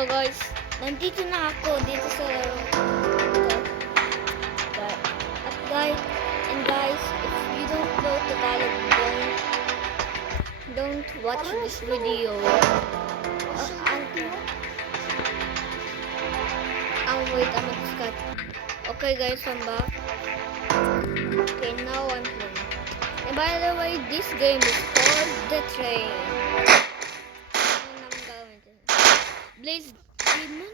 So guys, nandito na ako dito sa laro ito. At guys, if you don't know Tagalog, don't watch this video. Wait, I'm at Scott. Okay guys, I'm back. Okay, now I'm playing. And by the way, this game is called The Train. Blaze Demon?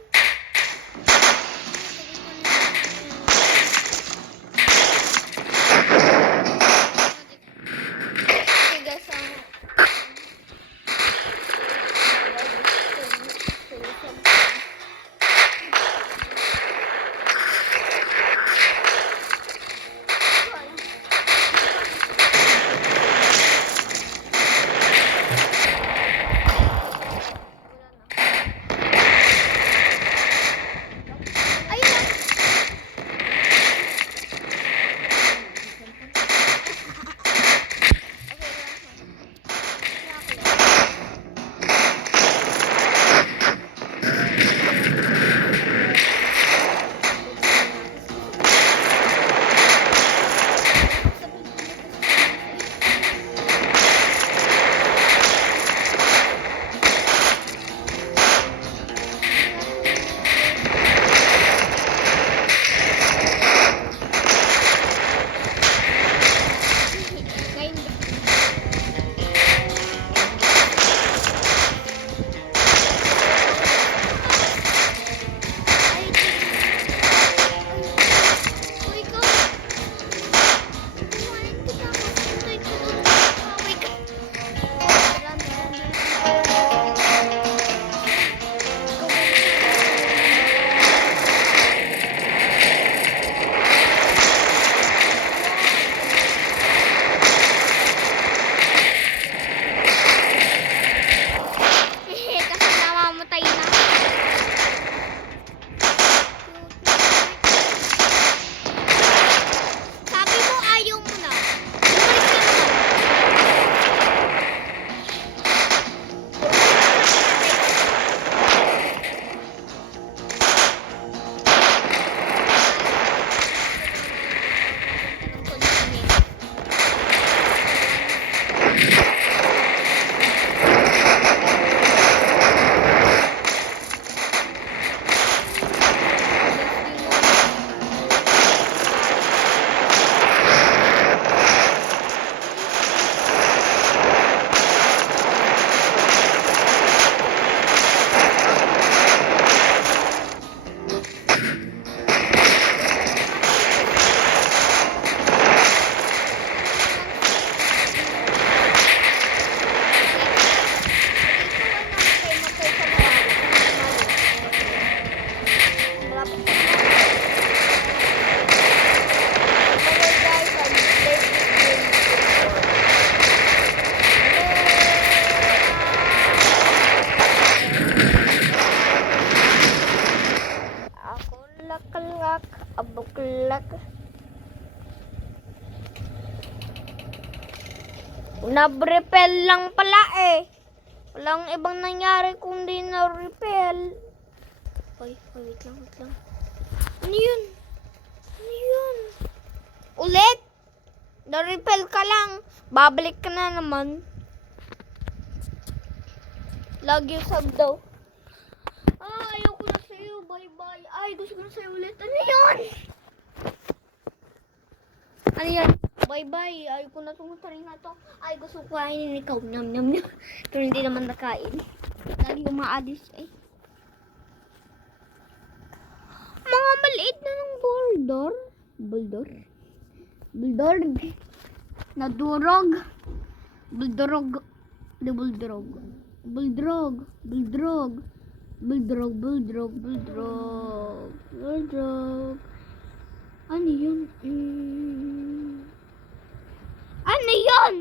Okay guys, abuklak. Na-repel lang pala eh. Walang ibang nangyari kundi na-repel. Wait lang. Ano yun? Ulit? Na-repel ka lang. Babalik ka na naman. Lagi yung sub daw. Ayoko na sa'yo. Bye-bye. Ay, gusto ko na sa'yo ulit. Ano yun? Bye-bye. Ayoko na itong taring na to. Ay, gusto ko kainin ikaw. Nyam. Pero hindi naman nakain. Lagi umaalis eh. Mga maliit na ng Bulldog. Nadurog. Bulldog. Ano yun?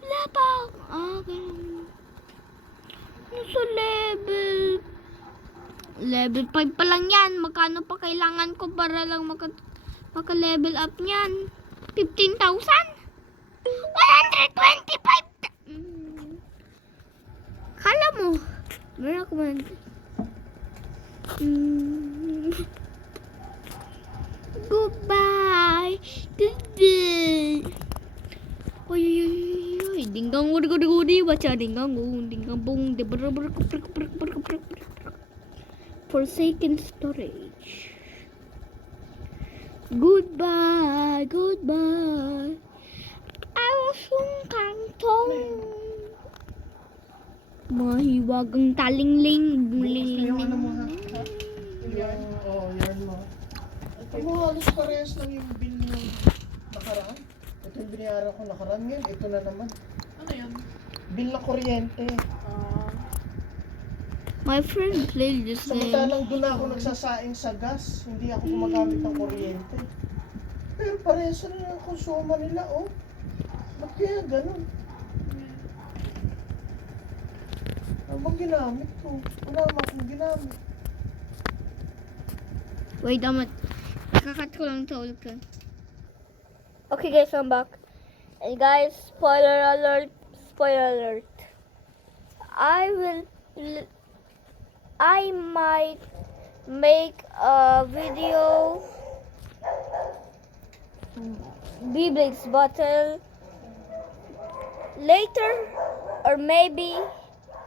Wala pa. Nasa level 5 pa lang yan. Magkano pa kailangan ko para lang maka-level up niyan? 15,000? 100,000? 25! Kala mo, meron ako man. Goodbye! Goodbye! Oi, dinggang gudi baca dinggang bung de forsaken storage. Goodbye, goodbye. I was kantong. Mahiwagang talingling, buling. Yung ano mo ha? Yan, yan mo. Ito mo, halos parehas lang yung bill ng nakaraan. Ito yung binayaran ko nakaraan ngayon, ito na naman. Ano yan? Bill na kuryente. My friend played this game. Samantalang doon ako nagsasaing sa gas, hindi ako gumagamit ng kuryente. Pero parehas na yung konsuma nila, oh. Ba't kaya ganun? Ano bang ginamit ko? Wala naman akong ginamit. Wait, damat. Kakat ko lang ito ulit lang. Okay guys, I'm back. And guys, spoiler alert. I might make a video Beyblades battle later or maybe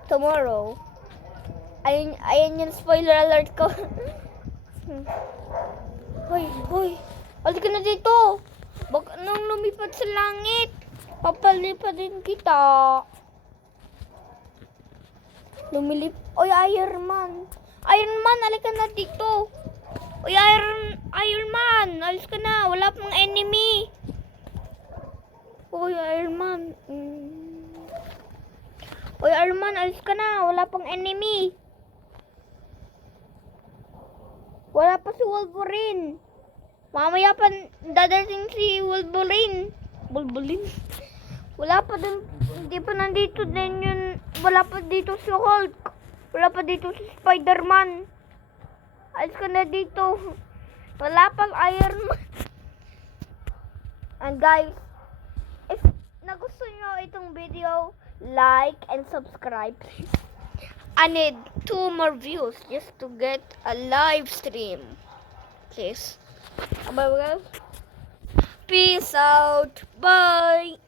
tomorrow. Ayan yung spoiler alert ko. Hoy, alik ka na dito. Baka nang lumipad sa langit. Papalipad din kita. Oy, Iron Man, alik ka na dito. Oy, Iron Man, alis ka na. Wala pang enemy. Oy, Iron Man. Oy, Iron Man, alis ka na. Wala pang enemy. Wala pa si Wolverine. Mamaya pa dadating si Wolverine. Wala pa din, hindi pa nandito din yun. Wala pa dito si Hulk. Wala pa dito si Spider-Man. Alis ka na dito. Wala pang Iron Man. And guys, if nagustuhan nyo itong video, like and subscribe please. I need 2 more views just to get a live stream. Please. Bye guys. Peace out. Bye.